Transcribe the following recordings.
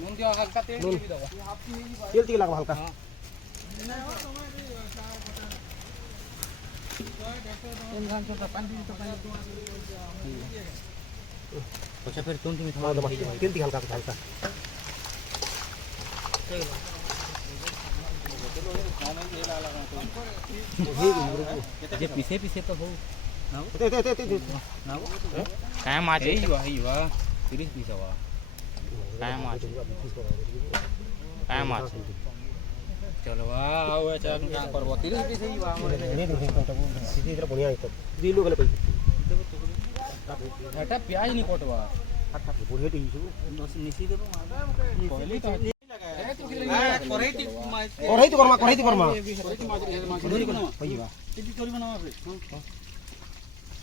नून दियो हल्का तेल भी दो तेल ती लगा हल्का अच्छा फिर तुम थोड़ा दो तेल ती हल्का हल्का जे पीछे पीछे तो हो काय माछ है युवा 30 पीस हुआ काय माछ चलो आओ अच्छा काम करबो 30 पीस है युवा हमरे सीधी इधर बढ़िया है तो दिलो गले पैसे एटा प्याज नहीं कोटवा बुढ़े टीसु निसी देबो पहले तो कोरई तो करमा भईवा किती करी बनावा रे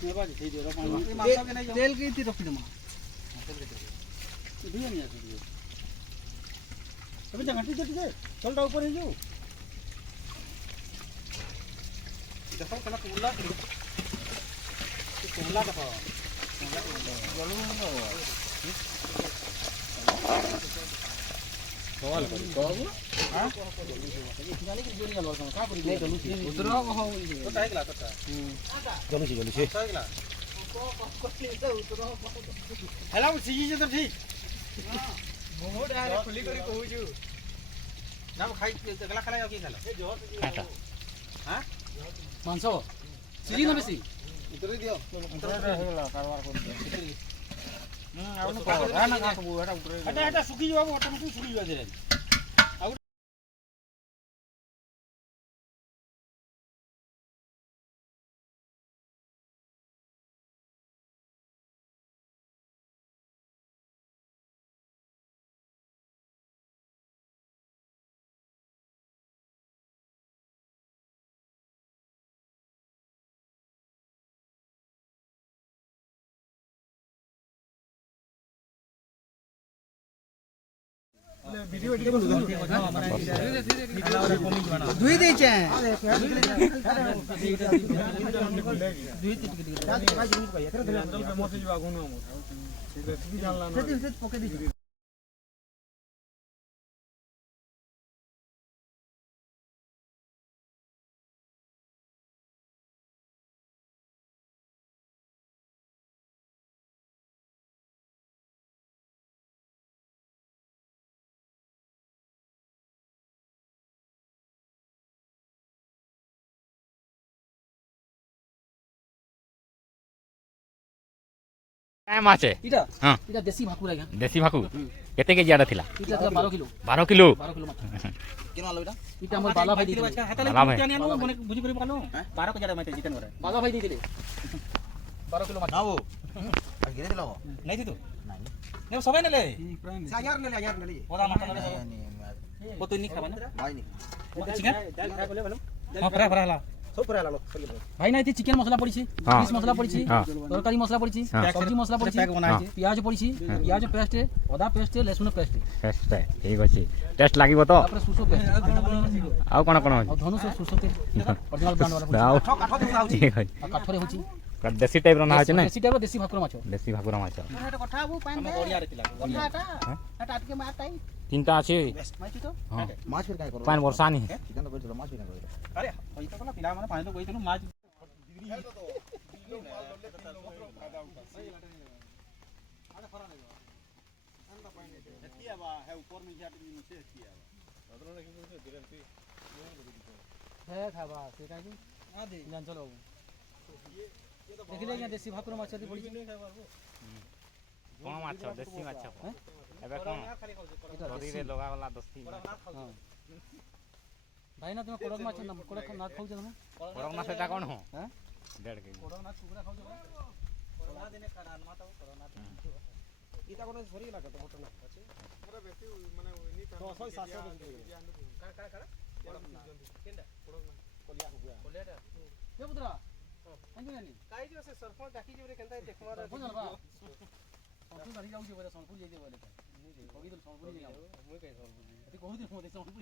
ने बाज दे दे तेल किती रखी दमा तेल किती दिया नहीं आती दिया अबे जंगटी दे चल ऊपर ही जो देखो कला कोला देखो जलू ना सवाल करी तो हां जाने की जोरी गलवा का करी नहीं जलू छी उतरो हो तो टाइगला तो जलू छी टाइगला हेलो सीजी जे तो ठीक मोड आ खुली करी कहू छु ना खाई गला खला की खाला हां हां मांसो सीजी ना बेसी उतरी दियो उतरा हेला कारवार कर दियो आउनु को ना का को एटा उतरे एटा सुखी जाबो ऑटोमेटिक सुखी जाबे रे वीडियो एडिट कर दुई दे छे दुई टिक काय माछ है इटा हां इटा देसी भाकुर आया देसी भाकु केते केजी आडा थिला इटा 12 किलो 12 किलो माछ केना लो इटा हमर बाला भाई दिले हाताले क्या नहीं मने बुझी करी पालो 12 के जड़ा मते जितन करे बाला भाई दिले 12 किलो माछ ना वो गिरे दिलो नहीं थी तो नहीं सबे ने ले 1000 ने ले ओदा माछ ने वो तो नहीं खाबा ना भाई नहीं चिकन काय बोले बोलो हां फरा ला सब फरा ला भाई नहीं थी चिकन मसाला पड़ी छी फिश मसाला पड़ी छी तरकारी मसाला पड़ी छी सब्जी मसाला पड़ी छी प्याज पड़ी छी प्याज पेस्ट अदा पेस्ट लहसुन पेस्ट ठीक अछि टेस्ट लागिबो तो तापर सुसो पेस्ट आ कोन कोन धनु से सुसो के ओरिजिनल ब्रांड वाला ठीक अछि काठरे होची देसी टाइप रना छै ने देसी टाइप देसी भाकुर माछ एटा कथा बु पान दे बढ़िया रहतिला कथाटा एटा अटके मार ताई चिंता अछि माछ तो हां माछ फिर काय करो पान वर्षा नहीं चिकन तो कइलो माछ फिर काय करो अरे पैसा कोना पिला माने पानी तो कइलो माछ डिग्री है तो फायदा उठा सही लाटे आगे फरा नहीं अंडा पानी हेतिया बा है ऊपर में जाट में से हेतिया बा बदलो नहीं कि दिरंती है खाबा से काय की आ दे जान चलो देखिले क्या देसी भाकुर माछ पड़ी कोन माछ देसी माछ एबे कोन नदी रे लगा वाला देसी हां भाई ना तुम कोड़क माछ ना कोड़क ना खाउ जन कोड़क माछ एटा कोन हो हैं 1.5 केजी कोड़क ना टुकड़ा खाउ जन कोरोना दिने खाना माता कोरोना इटा कोन सरी लागा तो घटना अछि पूरा बेसी माने नी 600 700 का केंदा कोड़क ना कोलिया के पुत्रा अंजनी काई जो से सरपंच डाकी जे रे केंता देखमार कोन बा संतु गाड़ी जाउ जे बोले संतु जे बोले होगी तो संतु जे मुई कहि संतु कहू दे मोते संतु